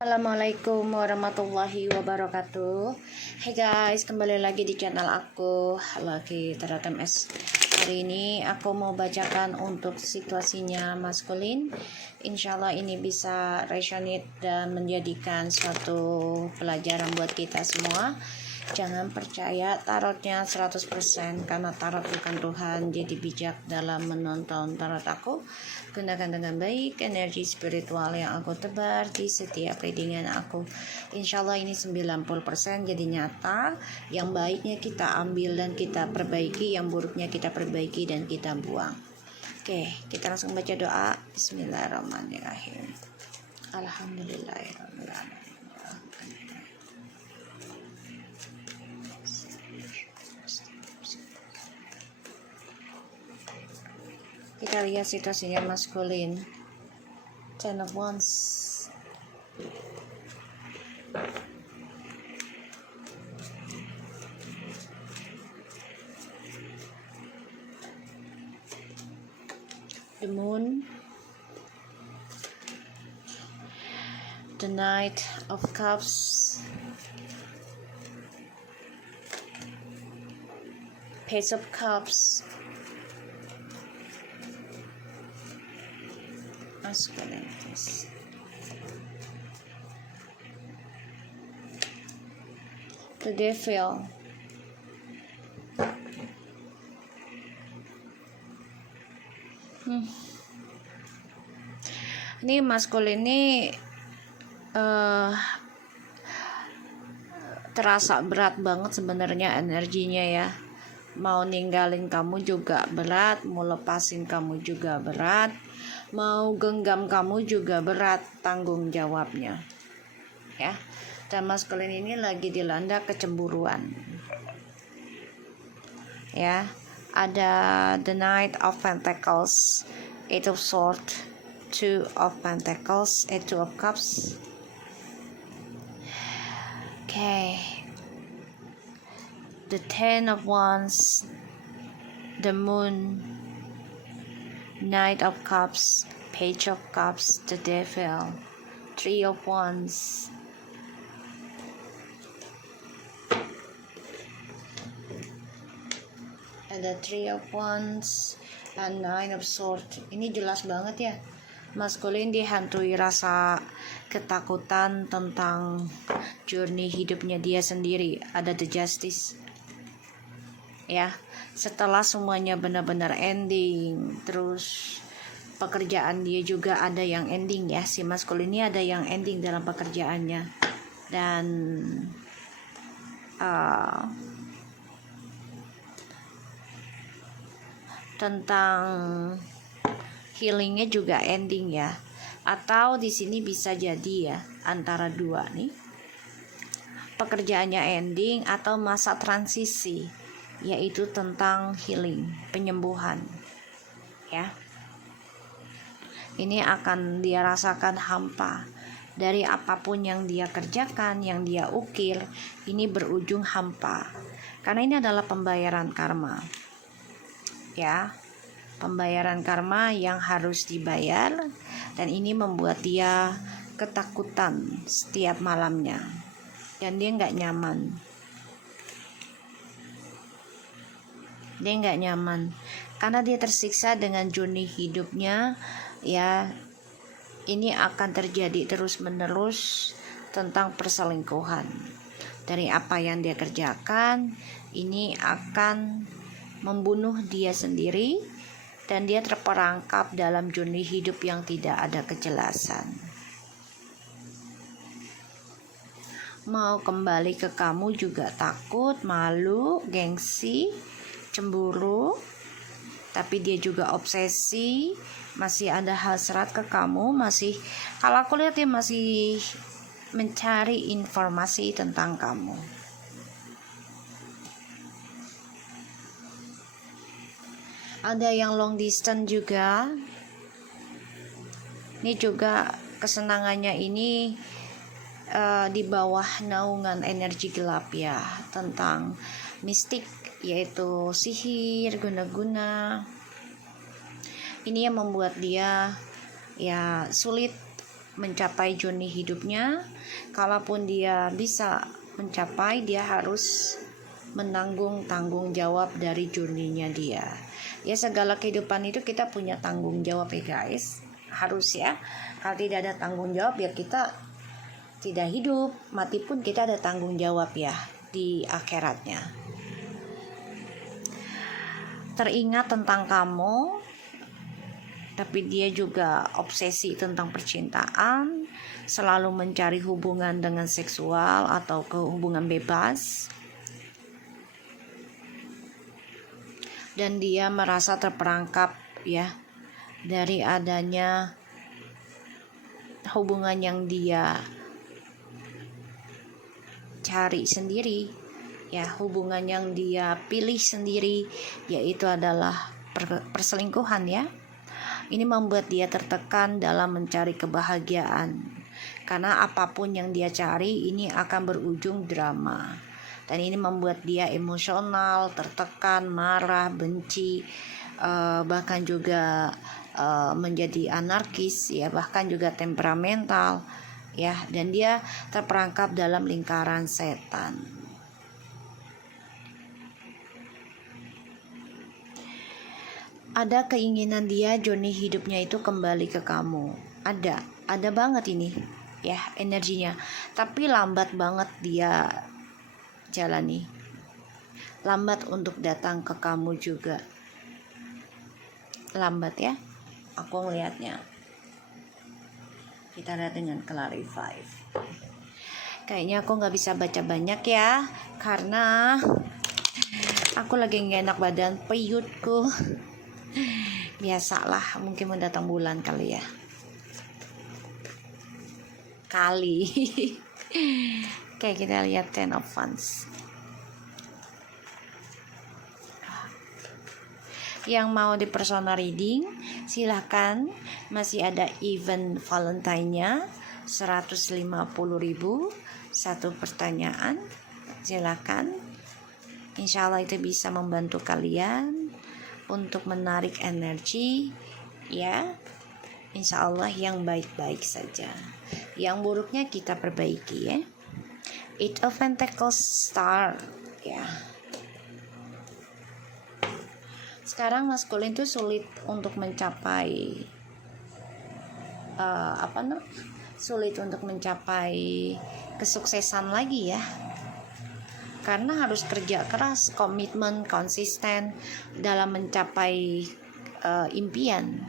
Assalamualaikum warahmatullahi wabarakatuh. Hey guys, kembali lagi di channel aku lagi TerTMS. Hari ini aku mau bacakan untuk situasinya maskulin. Insyaallah ini bisa resonate dan menjadikan suatu pelajaran buat kita semua. Jangan percaya tarotnya 100% karena tarot bukan Tuhan. Jadi bijak dalam menonton tarot aku. Gunakan dengan baik energi spiritual yang aku tebar di setiap readingan aku. Insyaallah ini 90% jadi nyata. Yang baiknya kita ambil dan kita perbaiki, yang buruknya kita perbaiki dan kita buang. Oke, kita langsung baca doa. Bismillahirrahmanirrahim. Alhamdulillahirrahmanirrahim. Kita lihat situasinya maskulin. Ten of Wands. The Moon. The Knight of Cups. Page of Cups. Masculine, please. The Devil. Ini maskulin ini terasa berat banget sebenarnya energinya ya. Mau ninggalin kamu juga berat, mau lepasin kamu juga berat, mau genggam kamu juga berat tanggung jawabnya ya. Dan maskulin ini lagi dilanda kecemburuan ya. Ada the Knight of Pentacles, Eight of Swords, Two of Pentacles, Two of Cups. Okay, the Ten of Wands, the Moon, Knight of Cups, Page of Cups, the Devil, Three of Wands. Ada Three of Wands and Nine of Swords. Ini jelas banget ya, maskulin dihantui rasa ketakutan tentang journey hidupnya dia sendiri. Ada the Justice ya. Setelah semuanya benar-benar ending, terus pekerjaan dia juga ada yang ending ya. Si maskulin ini ada yang ending dalam pekerjaannya. Dan tentang healingnya juga ending ya. Atau di sini bisa jadi ya antara dua nih, pekerjaannya ending atau masa transisi, yaitu tentang healing, penyembuhan ya. Ini akan dia rasakan hampa dari apapun yang dia kerjakan, yang dia ukir, ini berujung hampa karena ini adalah pembayaran karma ya, pembayaran karma yang harus dibayar. Dan ini membuat dia ketakutan setiap malamnya dan dia nggak nyaman karena dia tersiksa dengan journey hidupnya ya. Ini akan terjadi terus menerus tentang perselingkuhan. Dari apa yang dia kerjakan, ini akan membunuh dia sendiri dan dia terperangkap dalam journey hidup yang tidak ada kejelasan. Mau kembali ke kamu juga takut, malu, gengsi, cemburu, tapi dia juga obsesi, masih ada hasrat ke kamu, masih, kalau aku lihat dia masih mencari informasi tentang kamu. Ada yang long distance juga. Ini juga kesenangannya ini di bawah naungan energi gelap ya, tentang mistik, yaitu sihir, guna-guna. Ini yang membuat dia ya sulit mencapai journey hidupnya. Kalaupun dia bisa mencapai, dia harus menanggung tanggung jawab dari journey-nya dia. Ya, segala kehidupan itu kita punya tanggung jawab ya guys, harus ya. Kalau tidak ada tanggung jawab ya kita tidak hidup, mati pun kita ada tanggung jawab ya di akhiratnya. Teringat tentang kamu, tapi dia juga obsesi tentang percintaan, selalu mencari hubungan dengan seksual atau hubungan bebas. Dan dia merasa terperangkap ya dari adanya hubungan yang dia cari sendiri ya, hubungan yang dia pilih sendiri, yaitu adalah perselingkuhan ya. Ini membuat dia tertekan dalam mencari kebahagiaan, karena apapun yang dia cari ini akan berujung drama. Dan ini membuat dia emosional, tertekan, marah, benci, bahkan juga menjadi anarkis ya, bahkan juga temperamental ya, dan dia terperangkap dalam lingkaran setan. Ada keinginan dia journey hidupnya itu kembali ke kamu. Ada banget ini ya energinya, tapi lambat banget dia jalani, lambat untuk datang ke kamu juga, lambat ya aku ngelihatnya. Kita lihat dengan clarify. Kayaknya aku nggak bisa baca banyak ya, karena aku lagi nggak enak badan, peyutku. Biasalah, mungkin mendatang bulan kali ya, kali. Oke, kita lihat Ten of Wands. Yang mau di personal reading silahkan, masih ada event Valentine-nya 150.000 satu pertanyaan, silahkan. Insya Allah itu bisa membantu kalian untuk menarik energi ya. Insya Allah yang baik-baik saja, yang buruknya kita perbaiki ya. Eight of Pentacles Star ya. Sekarang maskulin itu sulit untuk mencapai sulit untuk mencapai kesuksesan lagi ya, karena harus kerja keras, komitmen, konsisten dalam mencapai impian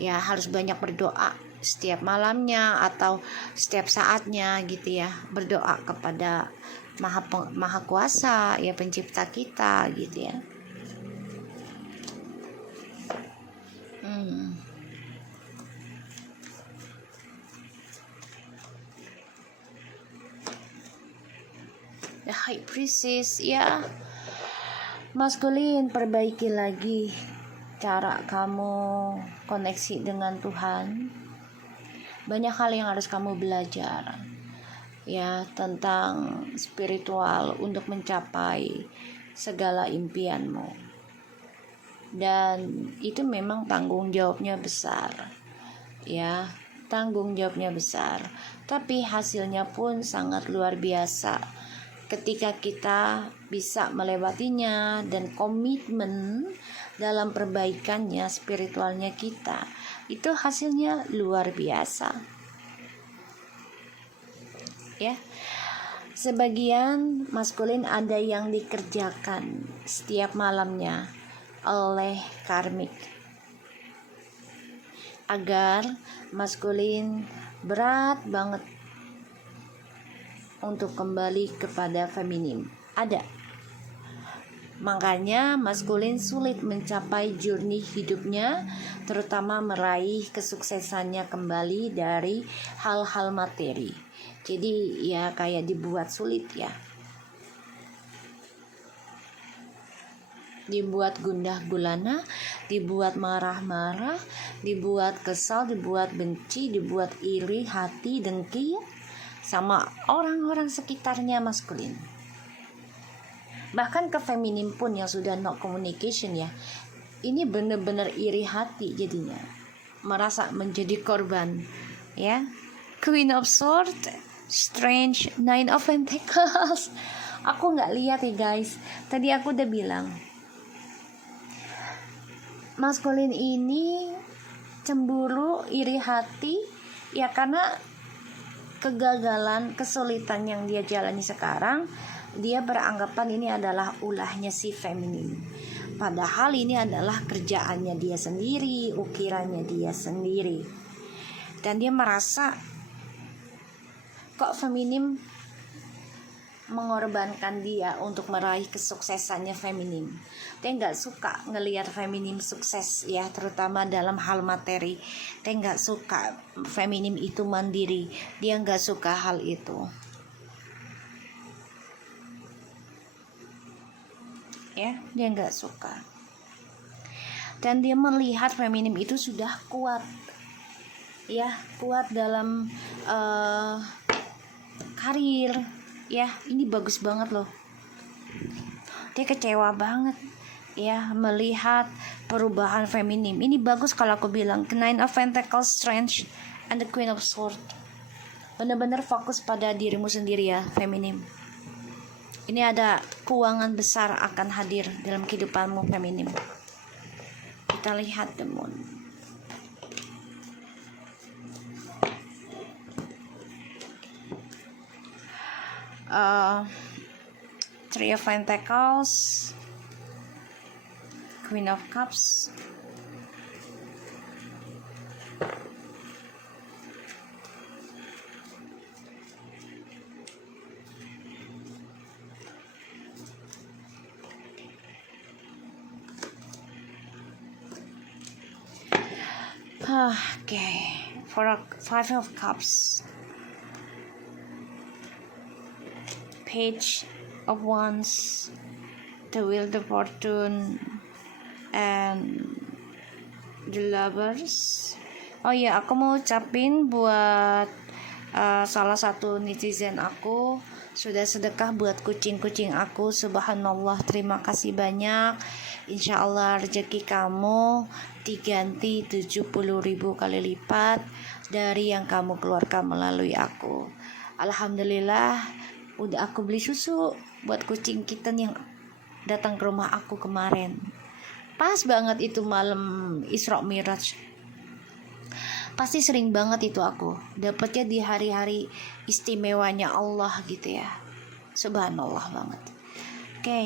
ya. Harus banyak berdoa setiap malamnya atau setiap saatnya gitu ya, berdoa kepada Maha Kuasa ya, pencipta kita gitu ya. The High Priestess ya. Maskulin, perbaiki lagi cara kamu koneksi dengan Tuhan. Banyak hal yang harus kamu belajar ya tentang spiritual untuk mencapai segala impianmu. Dan itu memang tanggung jawabnya besar ya, tanggung jawabnya besar, tapi hasilnya pun sangat luar biasa ketika kita bisa melewatinya dan komitmen dalam perbaikannya, spiritualnya kita, itu hasilnya luar biasa ya. Sebagian maskulin ada yang dikerjakan setiap malamnya oleh karmik, agar maskulin berat banget untuk kembali kepada feminim. Ada. Makanya maskulin sulit mencapai journey hidupnya, terutama meraih kesuksesannya kembali dari hal-hal materi. Jadi ya kayak dibuat sulit ya, dibuat gundah gulana, dibuat marah-marah, dibuat kesal, dibuat benci, dibuat iri hati, dengki sama orang-orang sekitarnya maskulin. Bahkan ke feminim pun yang sudah no communication ya, ini benar-benar iri hati jadinya, merasa menjadi korban ya. Queen of Swords, Strange, Nine of Pentacles. Aku nggak lihat ya guys. Tadi aku udah bilang, maskulin ini cemburu, iri hati, ya karena kegagalan, kesulitan yang dia jalani sekarang. Dia beranggapan ini adalah ulahnya si feminin. Padahal ini adalah kerjaannya dia sendiri, ukirannya dia sendiri. Dan dia merasa kok feminim mengorbankan dia untuk meraih kesuksesannya feminim. Dia nggak suka ngelihat feminim sukses ya, terutama dalam hal materi. Dia nggak suka feminim itu mandiri. Dia nggak suka hal itu. Ya, dia nggak suka. Dan dia melihat feminim itu sudah kuat. Ya, kuat dalam karir. Ya, ini bagus banget loh. Dia kecewa banget ya melihat perubahan feminim. Ini bagus kalau aku bilang Nine of Pentacles, Strange, and the Queen of Swords. Benar-benar fokus pada dirimu sendiri ya, feminim. Ini ada keuangan besar akan hadir dalam kehidupanmu, feminim. Kita lihat the moon. Three of Pentacles, Queen of Cups, okay, Five of Cups, Page of Wands, the Wheel of Fortune, and the Lovers. Oh ya, aku mau ucapin buat salah satu netizen aku sudah sedekah buat kucing-kucing aku. Subhanallah, terima kasih banyak. Insya Allah rezeki kamu diganti 70.000 kali lipat dari yang kamu keluarkan melalui aku. Alhamdulillah, udah aku beli susu buat kucing kitten yang datang ke rumah aku kemarin. Pas banget itu malam Isra Miraj. Pasti sering banget itu aku dapatnya di hari-hari istimewanya Allah gitu ya. Subhanallah banget. Oke.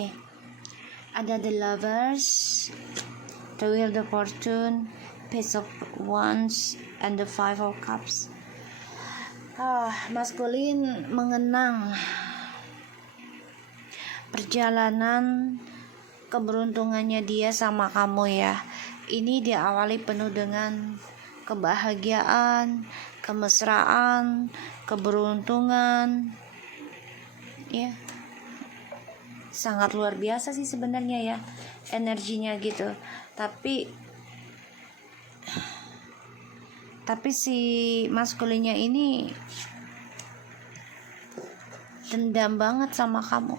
Ada the Lovers, the Wheel of Fortune, Page of Wands, and the Five of Cups. Maskulin mengenang perjalanan keberuntungannya dia sama kamu ya. Ini diawali penuh dengan kebahagiaan, kemesraan, keberuntungan. Ya. Sangat luar biasa sih sebenarnya ya energinya gitu. Tapi si maskulinnya ini dendam banget sama kamu.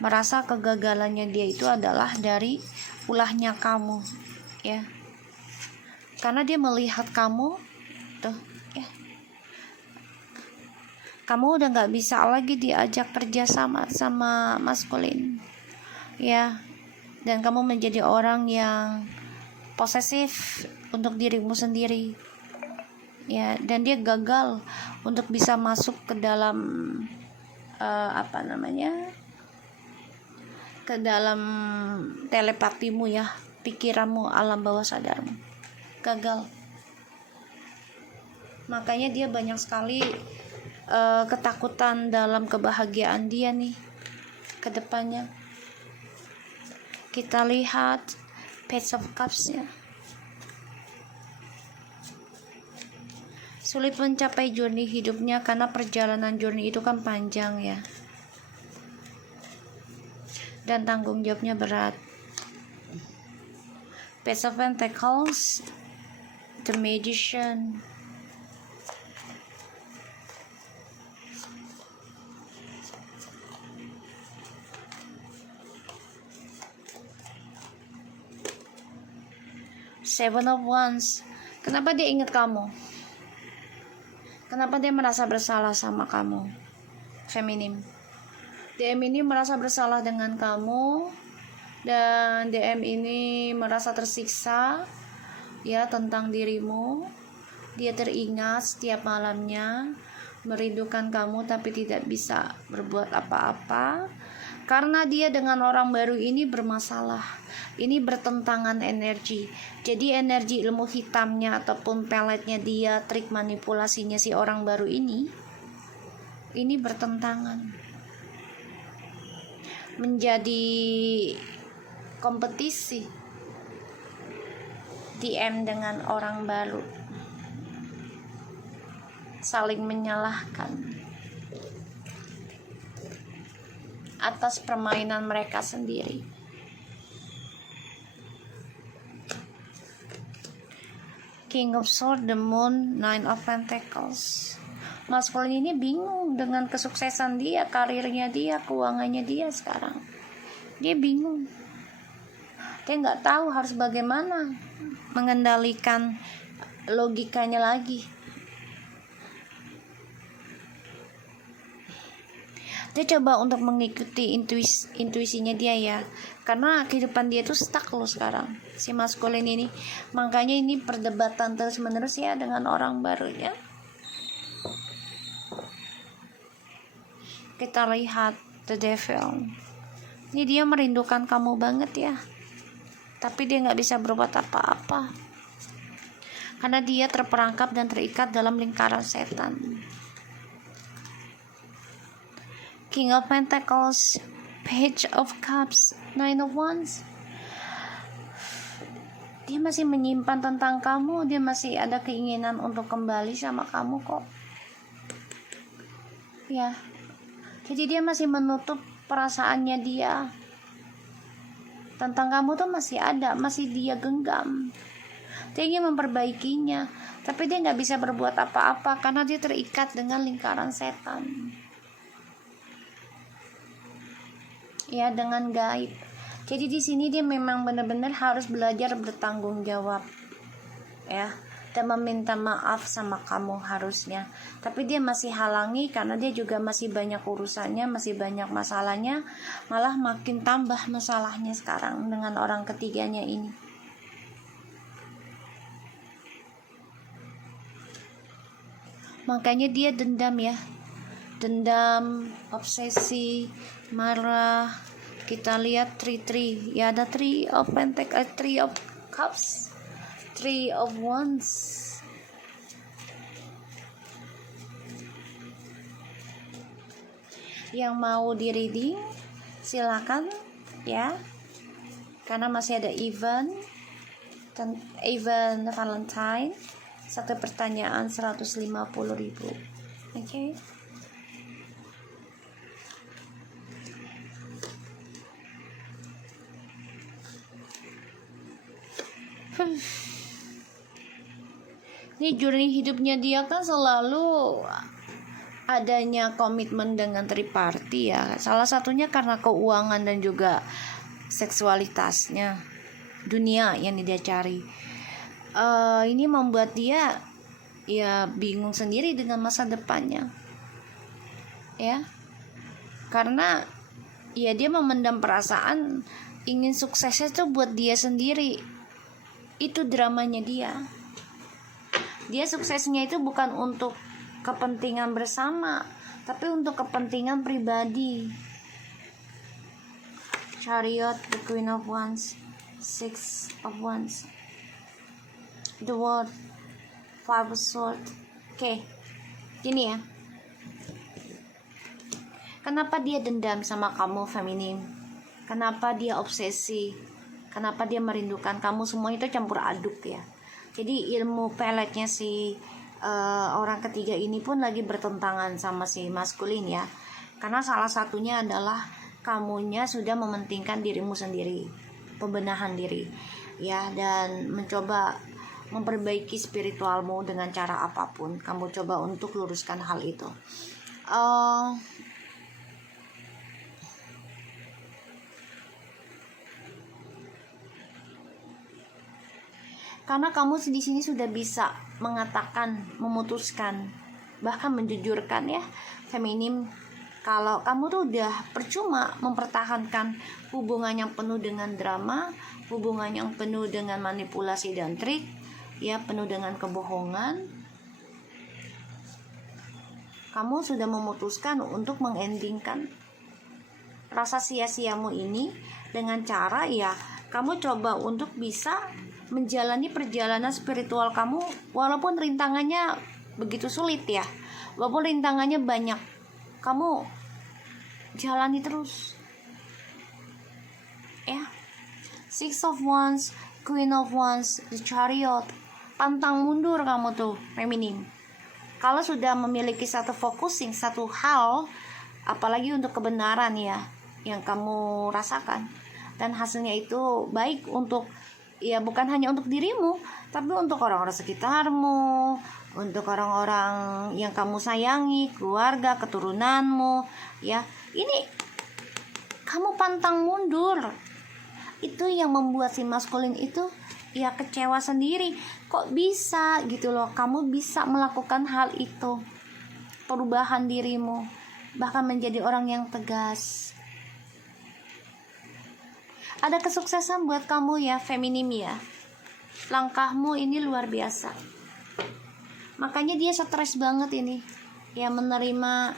Merasa kegagalannya dia itu adalah dari ulahnya kamu ya. Karena dia melihat kamu tuh ya, kamu udah gak bisa lagi diajak kerja sama maskulin ya. Dan kamu menjadi orang yang posesif untuk dirimu sendiri ya. Dan dia gagal untuk bisa masuk ke dalam ke dalam telepatimu ya, pikiranmu, alam bawah sadarmu. Gagal. Makanya dia banyak sekali ketakutan dalam kebahagiaan dia nih ke depannya. Kita lihat Page of Cups-nya. Sulit mencapai journey hidupnya karena perjalanan journey itu kan panjang ya. Dan tanggung jawabnya berat. Page of Pentacles, the Magician, Seven of Wands. Kenapa dia ingat kamu? Kenapa dia merasa bersalah sama kamu, feminim? DM ini merasa bersalah dengan kamu, dan DM ini merasa tersiksa ya tentang dirimu. Dia teringat setiap malamnya, merindukan kamu tapi tidak bisa berbuat apa-apa karena dia dengan orang baru ini bermasalah. Ini bertentangan energi. Jadi energi ilmu hitamnya ataupun peletnya dia, trik manipulasinya si orang baru ini bertentangan. Menjadi kompetisi DM dengan orang baru, saling menyalahkan atas permainan mereka sendiri. King of Swords, the Moon, Nine of Pentacles. Maskulin ini bingung dengan kesuksesan dia, karirnya dia, keuangannya dia sekarang. Dia bingung. Dia nggak tahu harus bagaimana mengendalikan logikanya lagi. Dia coba untuk mengikuti intuisinya dia ya, karena kehidupan dia tuh stuck loh sekarang si maskulin ini. Makanya ini perdebatan terus menerus ya dengan orang barunya. Kita lihat the devil. Ini dia merindukan kamu banget ya, tapi dia nggak bisa berbuat apa-apa karena dia terperangkap dan terikat dalam lingkaran setan. King of Pentacles, Page of Cups, Nine of Wands. Dia masih menyimpan tentang kamu, dia masih ada keinginan untuk kembali sama kamu kok. Ya. Jadi dia masih menutup perasaannya dia. Tentang kamu tuh masih ada, masih dia genggam. Dia ingin memperbaikinya, tapi dia nggak bisa berbuat apa-apa karena dia terikat dengan lingkaran setan. Ya, dengan gaib. Jadi di sini dia memang benar-benar harus belajar bertanggung jawab, ya, dan meminta maaf sama kamu harusnya. Tapi dia masih halangi karena dia juga masih banyak urusannya, masih banyak masalahnya, malah makin tambah masalahnya sekarang dengan orang ketiganya ini. Makanya dia dendam ya, dendam, obsesi, marah. Kita lihat three ya, ada three of pentacles, three of cups, three of wands. Yang mau di reading silakan ya, karena masih ada event Valentine. Satu pertanyaan 150.000. Oke. Ini journey hidupnya dia kan selalu adanya komitmen dengan triparty ya. Salah satunya karena keuangan dan juga seksualitasnya, dunia yang dia cari. Ini membuat dia ya bingung sendiri dengan masa depannya. Ya. Karena ya dia memendam perasaan ingin suksesnya tuh buat dia sendiri. Itu dramanya dia. Dia suksesnya itu bukan untuk kepentingan bersama, tapi untuk kepentingan pribadi. Chariot, the Queen of Wands, Six of Wands, the World, Five of Swords. Oke, gini ya. Kenapa dia dendam sama kamu, feminim? Kenapa dia obsesi? Kenapa dia merindukan kamu? Semua itu campur aduk ya. Jadi ilmu peletnya si orang ketiga ini pun lagi bertentangan sama si maskulin ya. Karena salah satunya adalah kamunya sudah mementingkan dirimu sendiri, pembenahan diri ya, dan mencoba memperbaiki spiritualmu dengan cara apapun. Kamu coba untuk luruskan hal itu. Karena kamu di sini sudah bisa mengatakan, memutuskan bahkan menjujurkan ya feminim, kalau kamu tuh udah percuma mempertahankan hubungan yang penuh dengan drama, hubungan yang penuh dengan manipulasi dan trik, ya penuh dengan kebohongan. Kamu sudah memutuskan untuk mengendingkan rasa sia-siamu ini dengan cara ya kamu coba untuk bisa menjalani perjalanan spiritual kamu, walaupun rintangannya begitu sulit ya, walaupun rintangannya banyak, kamu jalani terus ya. Six of Wands, Queen of Wands, the Chariot, pantang mundur kamu tuh feminim. Kalau sudah memiliki satu focusing, satu hal, apalagi untuk kebenaran ya yang kamu rasakan, dan hasilnya itu baik untuk ya bukan hanya untuk dirimu, tapi untuk orang-orang sekitarmu, untuk orang-orang yang kamu sayangi, keluarga, keturunanmu ya. Ini kamu pantang mundur. Itu yang membuat si maskulin itu ya kecewa sendiri. Kok bisa gitu loh, kamu bisa melakukan hal itu, perubahan dirimu, bahkan menjadi orang yang tegas. Ada kesuksesan buat kamu ya feminim ya. Langkahmu ini luar biasa. Makanya dia stres banget ini ya menerima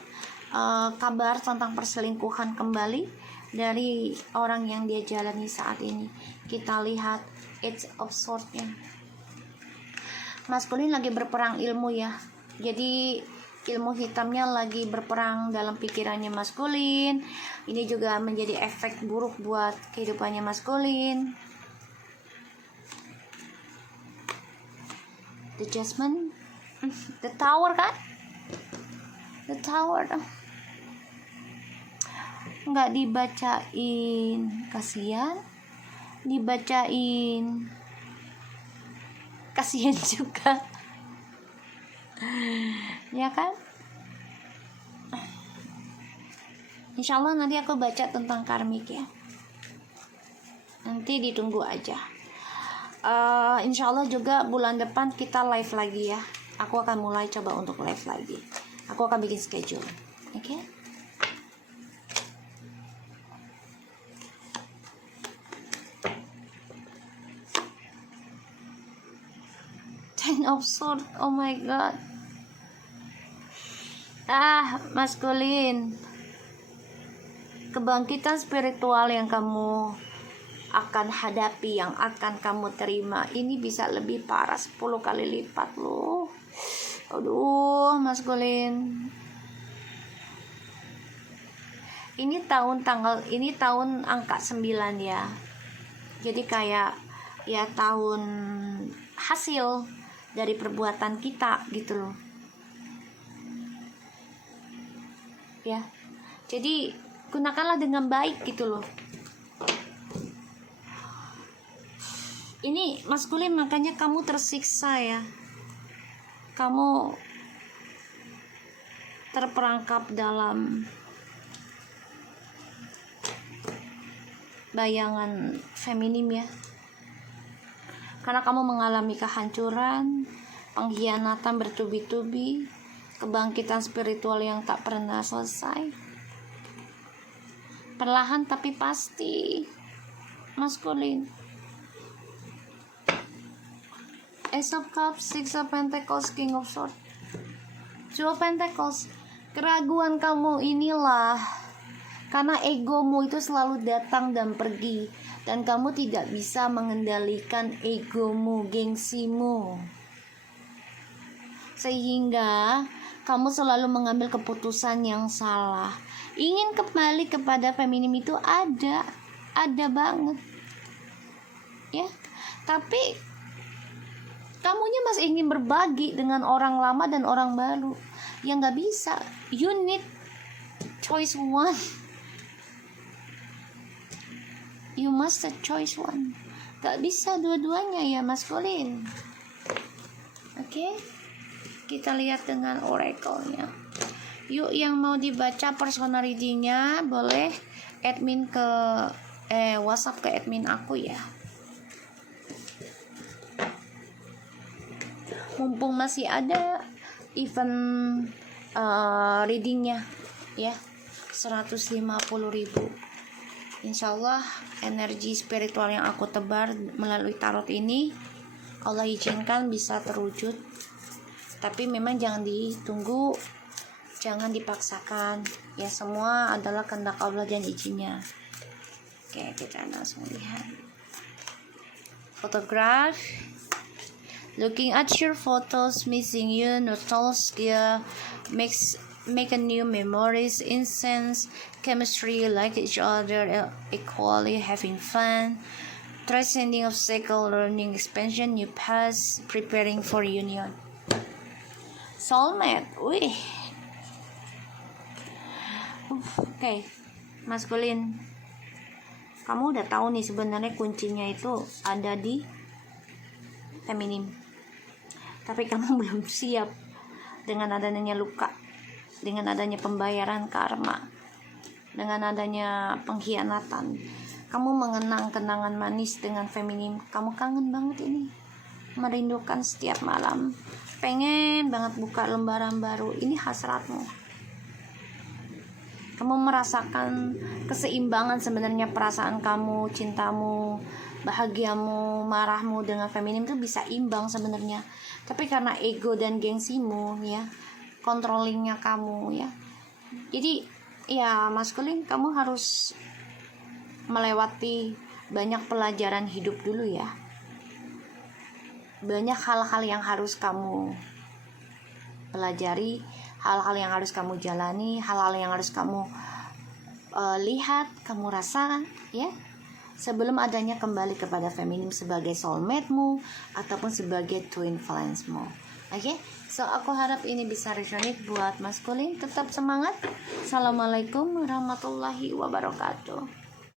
kabar tentang perselingkuhan kembali dari orang yang dia jalani saat ini. Kita lihat Eight of Swords-nya. Maskulin lagi berperang ilmu ya. Jadi ilmu hitamnya lagi berperang dalam pikirannya maskulin. Ini juga menjadi efek buruk buat kehidupannya maskulin. The Judgment, the Tower kan? The Tower nggak dibacain, kasihan. Dibacain, kasihan juga. Ya kan? Insya Allah nanti aku baca tentang karmik ya. Nanti ditunggu aja. Insya Allah juga bulan depan kita live lagi ya. Aku akan mulai coba untuk live lagi. Aku akan bikin schedule. Oke? Ten of Swords. Oh my god. Maskulin, kebangkitan spiritual yang kamu akan hadapi, yang akan kamu terima, ini bisa lebih parah 10 kali lipat loh. Aduh, maskulin. Ini tahun angka 9 ya. Jadi kayak ya tahun hasil dari perbuatan kita gitu loh. Ya, jadi gunakanlah dengan baik gitu loh. Ini maskulin, makanya kamu tersiksa ya. Kamu terperangkap dalam bayangan feminim ya. Karena kamu mengalami kehancuran, pengkhianatan bertubi-tubi, kebangkitan spiritual yang tak pernah selesai. Perlahan tapi pasti, maskulin. Ace of Cups, Six of Pentacles, King of Swords, Two of Pentacles. Keraguan kamu inilah karena egomu itu selalu datang dan pergi, dan kamu tidak bisa mengendalikan egomu, gengsimu, sehingga kamu selalu mengambil keputusan yang salah. Ingin kembali kepada feminim itu ada banget ya, tapi kamunya masih ingin berbagi dengan orang lama dan orang baru. Ya nggak bisa. You need choice one. You must choice one. Gak bisa dua-duanya ya maskulin. Oke? Kita lihat dengan oracle-nya. Yuk, yang mau dibaca personal reading-nya boleh admin ke WhatsApp ke admin aku ya. Mumpung masih ada event readingnya ya 150.000. Insya Allah energi spiritual yang aku tebar melalui tarot ini Allah izinkan bisa terwujud. Tapi memang jangan ditunggu, jangan dipaksakan ya, semua adalah kehendak Allah dan izinnya. Oke, kita langsung lihat photograph. Looking at your photos, missing you, nostalgia, make a new memories, incense, chemistry, like each other, equally having fun, transcending obstacle, learning, expansion, new paths, preparing for union. Soulmate, wih. Oke, maskulin. Kamu udah tahu nih sebenarnya kuncinya itu ada di feminim. Tapi kamu belum siap dengan adanya luka, dengan adanya pembayaran karma, dengan adanya pengkhianatan. Kamu mengenang kenangan manis dengan feminim. Kamu kangen banget ini, merindukan setiap malam, pengen banget buka lembaran baru. Ini hasratmu. Kamu merasakan keseimbangan sebenarnya, perasaan kamu, cintamu, bahagiamu, marahmu dengan feminim itu bisa imbang sebenarnya. Tapi karena ego dan gengsimu ya, controllingnya kamu ya. Jadi ya maskulin, kamu harus melewati banyak pelajaran hidup dulu ya. Banyak hal-hal yang harus kamu pelajari, hal-hal yang harus kamu jalani, hal-hal yang harus kamu lihat, kamu rasakan ya, sebelum adanya kembali kepada feminim sebagai soulmate-mu ataupun sebagai twin flames-mu. Oke, so aku harap ini bisa resonate buat maskulin. Tetap semangat. Assalamualaikum warahmatullahi wabarakatuh.